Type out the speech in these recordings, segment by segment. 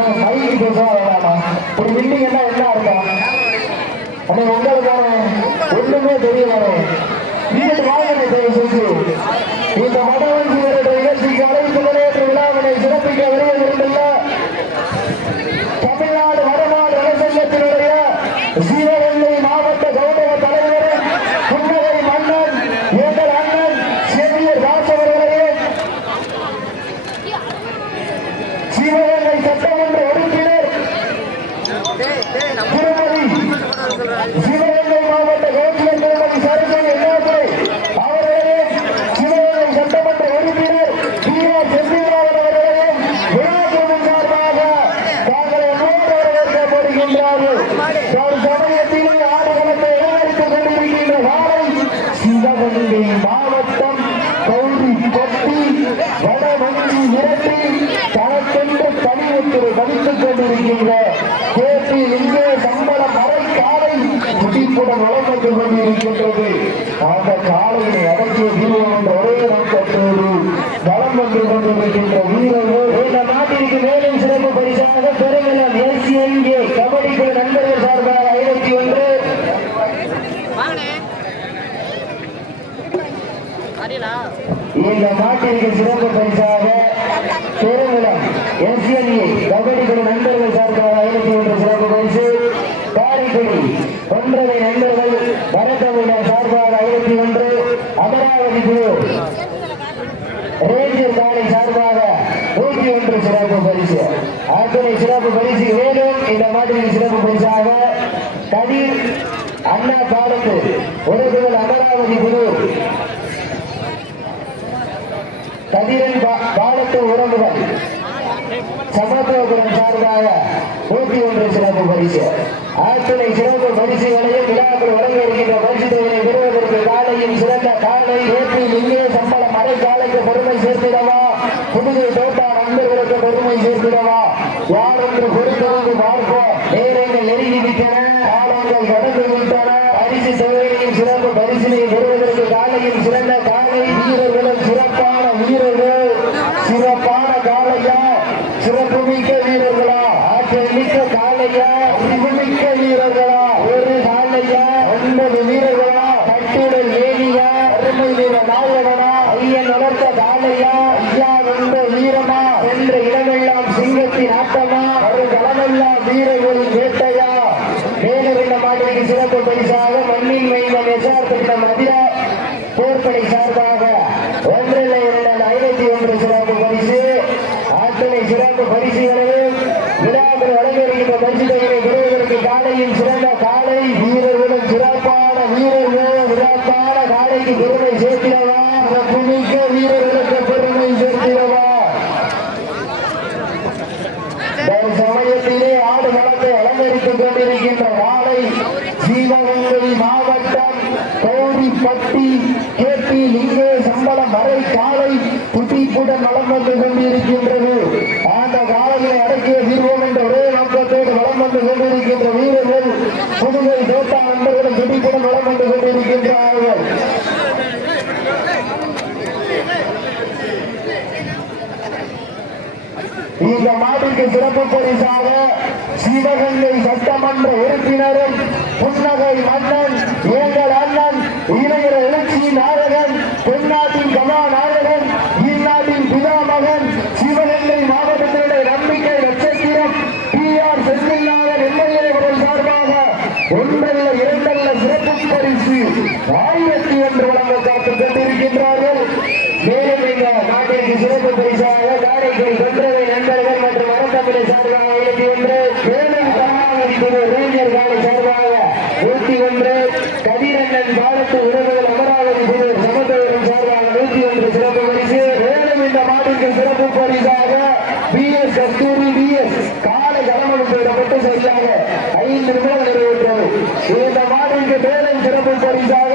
அண்ணா மைக்கு பேசுவா வேணாமா இப்படி வில்லிங்கன்னா என்ன அர்த்தம்? அண்ணா உங்களுக்கான ஒண்ணுமே தெரிய வரும் வீட்டு வாழ்க்கை தயவு செஞ்சு. இந்த மத வஞ்சிகளை மாவட்டம் கௌரி கொட்டி வடமஞ்சி இரட்டி தனக்கென்று தனியத்திரை வகித்துக் கொண்டிருக்கின்ற கேபி இங்கே சம்பள மறை காலை துடிப்புடன் வளம் வந்து கொண்டிருக்கின்றது அந்த காலையை அடக்கிய வீரன் என்ற ஒரே நோக்கத்தோடு வளம் வந்து கொண்டிருக்கின்ற வீரர்கள் இந்த நாட்டிற்கு மேலும் சிறப்பு பரிசாக பெருமிழம் எஸ்என்ஏ கபடி குழு நண்பர்கள் சார்பாக ஐநூத்தி ஒன்று இந்த நாட்டிற்கு சிறப்பு பரிசாக பெருமிழம் எஸ்எல்ஏ கபடிக்குழு நண்பர்கள் சார்பாக ஐநூத்தி ஒன்று சிறப்பு பரிசு. பாரிக்குடி ஒன்றரை நண்பர்கள் வடதமிழர் சார்பாக ஐநூத்தி ஒன்று. அமராவதி குழு ரேஞ்சர் காலை சார்பாக நூற்றி ஒன்று சிறப்பு பரிசு. அத்தனை சிறப்பு பரிசு மேலும் இந்த மாதிரி சிறப்பு பரிசாக கதிர் அண்ணா பாலத்து உலகுகள் அமராவதி குழு கதிரன் பா- பாலத்து உறவுகள். சமத்துவபுரம் சார்பாக நூற்றி ஒன்று சிறப்பு பரிசு. அத்தனை சிறப்பு பரிசுகளையும் விழாக்கள் வழங்க இருக்கின்ற பரிசு தொகையை பெறுவதற்கு காலையும் சிறந்த காலை ஏற்றி இங்கே சம்பளம் மறை காலைக்கு பெருமை சேர்த்திடவா? புதுகை தோட்டா நண்பர்களுக்கு பெருமை சேர்த்திடவா? யார் என்று பொறுத்தவரை பார்ப்போம். நேரங்கள் நெருங்கி விட்டன காலங்கள் கடந்து சிறப்பு பரிசினை பெறுவதற்கு காலையும் சிறந்த காலை வீரர்களும் சிறப்பான வீரர்கள் சிறப்பான காலையா? சிறப்பு மிக்க வீரர்களா? ஆற்றல் மிக்க காலையா? மிக்க வீரர்களா? ஒரு காலையா? ஒன்பது வீரர்களா? கட்டுடல் வேலியா அருமை வீர நாயகனா? ஐயன் வளர்த்த காலையா ஐயா வென்ற வீரமா என்ற இடமெல்லாம் சிங்கத்தின் ஆட்டமா ஒரு களமெல்லாம் வீரர்களின் வேட்டையா மேலும் இந்த மாதிரிக்கு சிறப்பு பரிசாக மண்ணின் மைந்தம் எஸ்ஆர் மதியா போர்ப்படை சார்பாக ஒன்றில் இரண்டு ஐநூத்தி ஒன்று சிறப்பு பரிசு அத்தனை சிறப்பு பரிசுகளையும் விழாக்கள் வழங்க இருக்கின்ற பரிசுகளை பெறுவதற்கு காலையில் சிறந்த காலை வீரர்களும் சிறப்பான வீரர்கள் சிறப்பான காலைக்கு பெருமை சேர்க்கிறவா புமிக்க வீரர்களுக்கு பெருமை சேர்க்கிறவா சமயத்திலே ஆடு களத்தை அலங்கரித்துக் கொண்டிருக்கின்ற வாழை சிவகங்கை மாவட்டம் கௌரிப்பட்டி கேபி லிங்கே சம்பளம் வரை காலை துட்டிப்புடன் வளம் வந்து கொண்டிருக்கின்றது அந்த காலையை அடக்கிய தீர்வோம் என்ற ஒரே நோக்கத்தோடு வளம் வந்து கொண்டிருக்கின்ற வீரர்கள் புதுகை தோட்டா நண்பர்களும் துடிப்புடன் வளம் வந்து கொண்டிருக்கின்றார்கள் இந்த மாட்டிற்கு சிறப்பு பரிசாக சிவகங்கை சட்டமன்ற உறுப்பினரும் புன்னகை மன்னன் எங்கள் அண்ணன் இளைஞர் எழுச்சி நாயகன் தென்னாட்டின் கதாநாயகன் இந்நாட்டின் பிதாமகன் சிவகங்கை மாவட்டத்தினுடைய நம்பிக்கை நட்சத்திரம் பி ஆர் செந்தில்நாதன் எம்எல்ஏ அவர்கள் சார்பாக ஒன்றல்ல இரண்டல்ல சிறப்பு பரிசு ஆயிரத்தி ஒன்று வழங்க காத்துக் கொண்டிருக்கின்றார்கள் மேலும் இந்த நாட்டிற்கு சிறப்பு பரிசாக காரைக்குடி கொன்றவை நண்பர்கள் மற்றும் மரத்தமிழை சார்பாக ஐநூத்தி ஒன்று மேலும் கருணாநிதி குழு ரேஞ்சர் காலை சார்பாக நூத்தி ஒன்று கதிரண்ணன் பாலத்து உறவுகள் அமராவதி குழு சமத்துவம் சார்பாக நூத்தி ஒன்று சிறப்பு பரிசு மேலும் சிறப்பு பரிசாக P S Kasthuri P S காலை கவனம் விடப்பட்டு சரியாக ஐந்து நிமிடம் நிறைவேற்றது. இந்த மாட்டிற்கு மேலும் சிறப்பு பரிசாக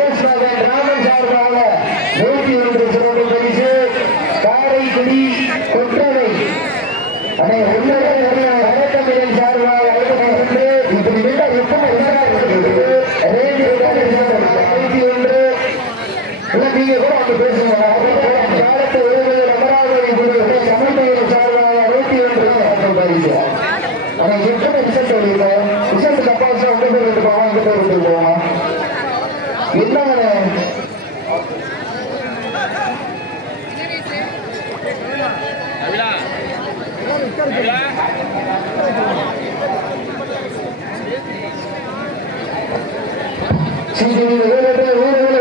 சுரேஷ் நகர் கிராமம் சார்பாக நூற்றி ஒன்று சிறப்பு பரிசு காரைக்குடி கொற்றவை. அதை உன்னதன் அறக்கமிழன் சார்பாக அழைக்கப்பட்டு இப்படி மீண்டும் எப்போ நூற்றி ஒன்று. இல்லை நீங்கள் கூட அவங்க பேசுங்க. காலத்தை உறுதியை அமராவதி குழுவை தமிழ்மையின் சார்பாக நூற்றி ஒன்று சிறப்பு பரிசு. ஆனால் எத்தனை விஷயம் சொல்லியிருக்கோம்? விஷயத்துக்கு அப்பா வந்து போவாங்க போவாங்க என்ன ஒரு சீக்கிரம்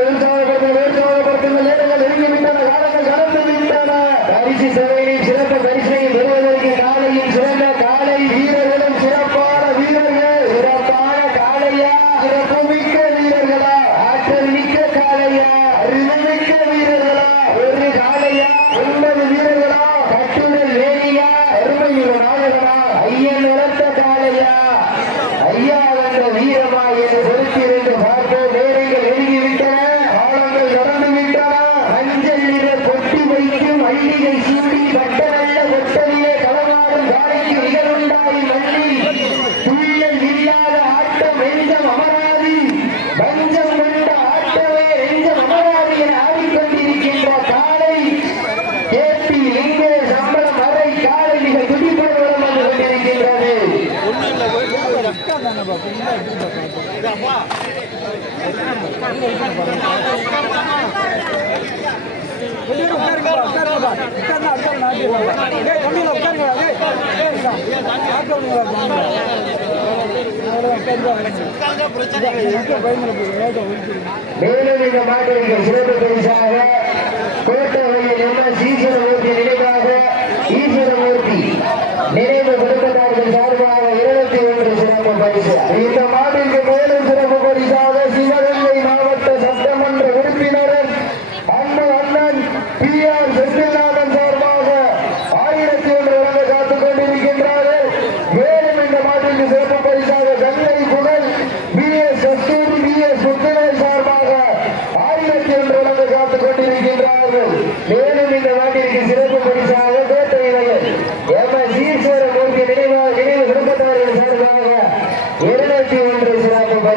மேலும் இந்த மாட்டிற்கு சிறப்பு பரிசாக கோட்டவையில் உள்ள சீசனமூர்த்தி நினைவாக ஈஸ்வரமூர்த்தி நிறைவு குடும்பத்தார்கள் சார்பாக இருபத்தி ஒன்று சிறப்பு பரிசு. அறிந்தமா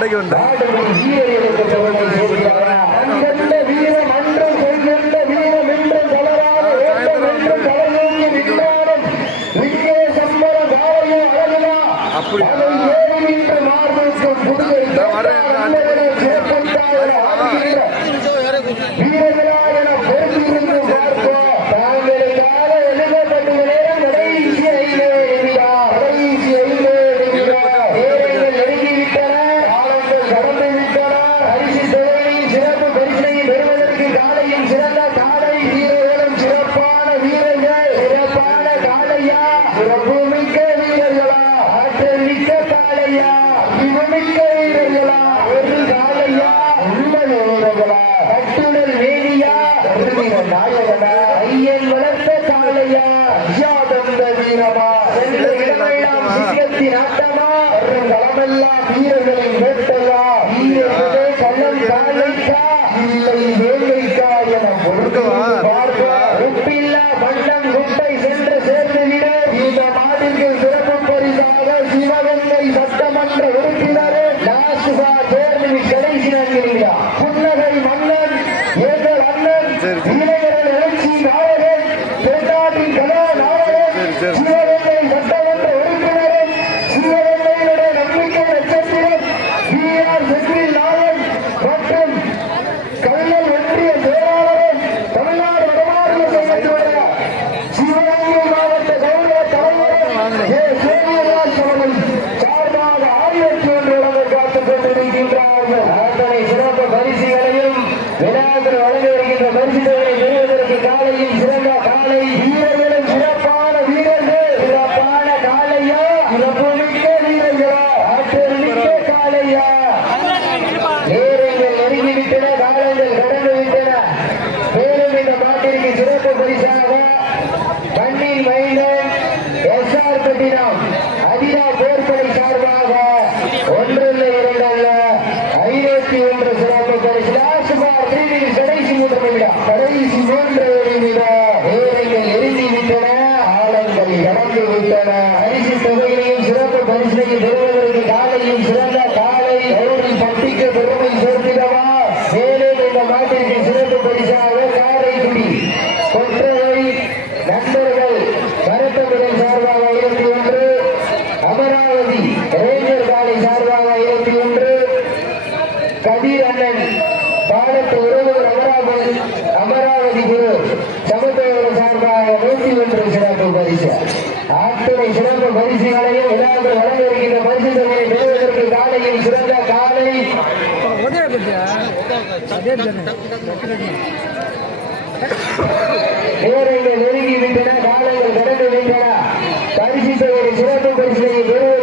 சண்டைக்கு வந்தேன். அப்படி வரேன் அத்துடன் வேணியா நாயகனா ஐயன் வளர்த்த காலையா ஐயா தந்த வீரமா. சென்ற இடமெல்லாம் ஆட்டமா. வளமெல்லாம் வீரர்களின் வேட்டையா. நெருங்கி விட்டன காலங்கள் கடந்து விட்டன பரிசு சிறப்பு பரிசு பெறுவது